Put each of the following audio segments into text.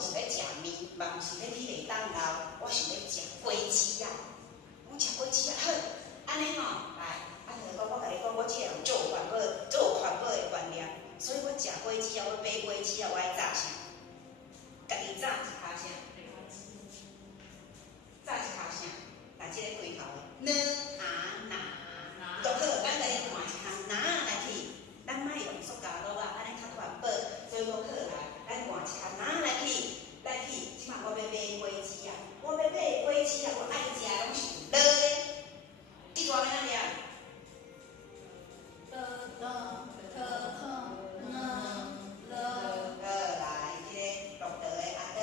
是要食面，嘛毋是要去麦当劳，我想要食果子啊。我食果子啊，好，安尼吼，来，就是讲我甲你讲，我即个人做有环保的观念，所以我食果子啊，我买果子啊，我爱炸啥？家己炸一下啥？炸一下啥？来，即个开头的呢啊拿，就好，咱家己换一项拿来去，咱莫用塑胶袋啊，安尼较环保，所以讲好来，咱换一项拿来去，即摆我要买果子啊，我要买果子啊，我爱食拢是乐的，这段要安怎念？来，即个乐德的阿德，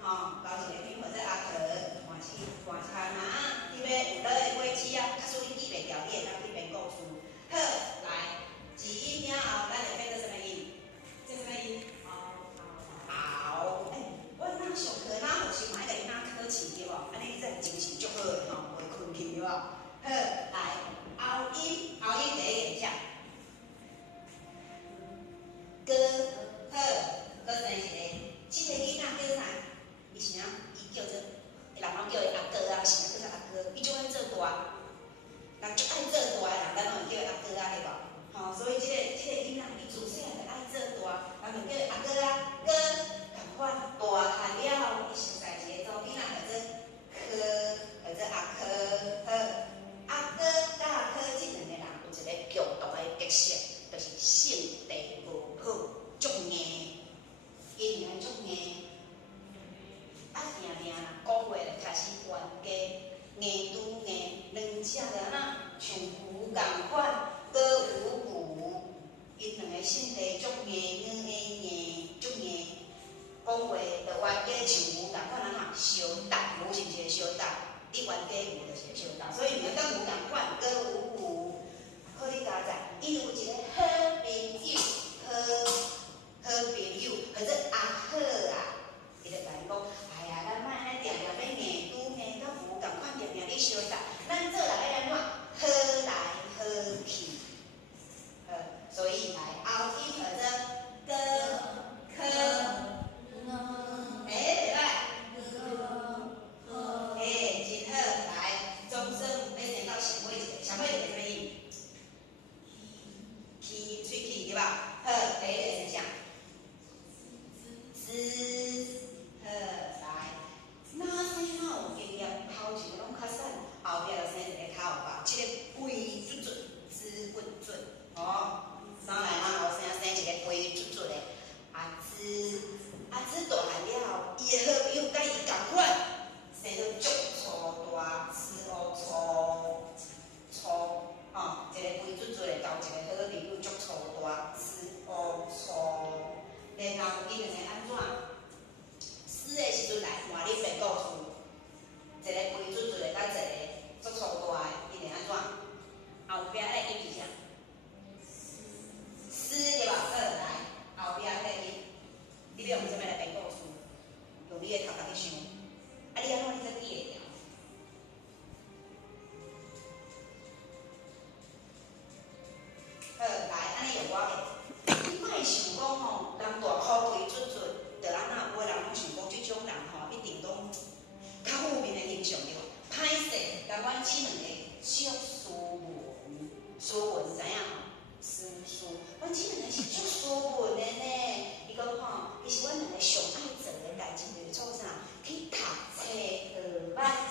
吼，高雄的朋友或者阿可，换一项拿，你要有乐的果子啊，假使你记袂牢，你会当去编故事。好，来，字音了后，咱会变做什么音？这什么音？好，我哪上课哪学习嘛，爱甲伊哪考试对无？安尼你才精神足好的吼，袂困去对无？好，来，后音第一个啥？哥，好，搁生一个，这个囡仔叫啥？伊是啥？伊叫做，人拢叫伊阿哥啊，是叫做阿哥，伊就爱做大，人就爱做大的人，咱拢会叫伊阿哥啊，对无？吼，所以这个囡仔伊自细汉就爱做大，人就叫伊阿哥啊，哥，共款大汉了，伊是在一个查某囡仔叫做阿科，好，阿哥甲阿科这两个人有一个共同的特色，就是性地无好，足硬，因两个足硬，啊定定讲话就开始冤家，硬拄硬，两只就安那像牛共款，搁有牛，因两个性地足硬，足硬，讲话就冤家像牛共款安那相斗，牛是一个相斗，你冤家牛就是相斗，所以两个牛共款，搁有牛。好，你加在，伊有一个好朋友，好朋友，或者阿好啊，伊就甲伊讲，哎呀，咱莫安尼定定要硬拄硬，甲牛共款定定咧相斗，咱做人要安怎？好来好去，所以来后音或者哥科，对吧？真好，来，钟声要念到上尾一个，上尾一个什么音？气，喙气对吧？好，第一个是啥？好，来，哪生哪有经验，头一个拢较瘦，后壁就生一个较有吧，这个规准准，姿稳准，哦，生来咱后生一个规准准的阿芝，阿芝大汉了，伊的好朋友甲伊共款，生到足粗大，吃乌粗，吼，一个规准准的交一个好朋友足粗大，吃乌粗，然后伊两个安怎？死的时阵来换你编故事，一个规准准的，甲一个足粗大的，伊会安怎？后壁迄个音是啥？死对吧？好，来，后壁迄个音，你要用啥物来编故事？用你的头壳去想，啊，你安怎你才记会牢？好，来，安尼用我的，你莫想讲吼，人大箍规准准，着咱若有的人拢想讲，即种人吼，一定拢较负面的形象对吧？歹势，但阮即两个足斯文知影吼？阮即两个是足斯文的呢。伊讲吼，其实阮两个上爱做的代志就是做啥？去读册学捌。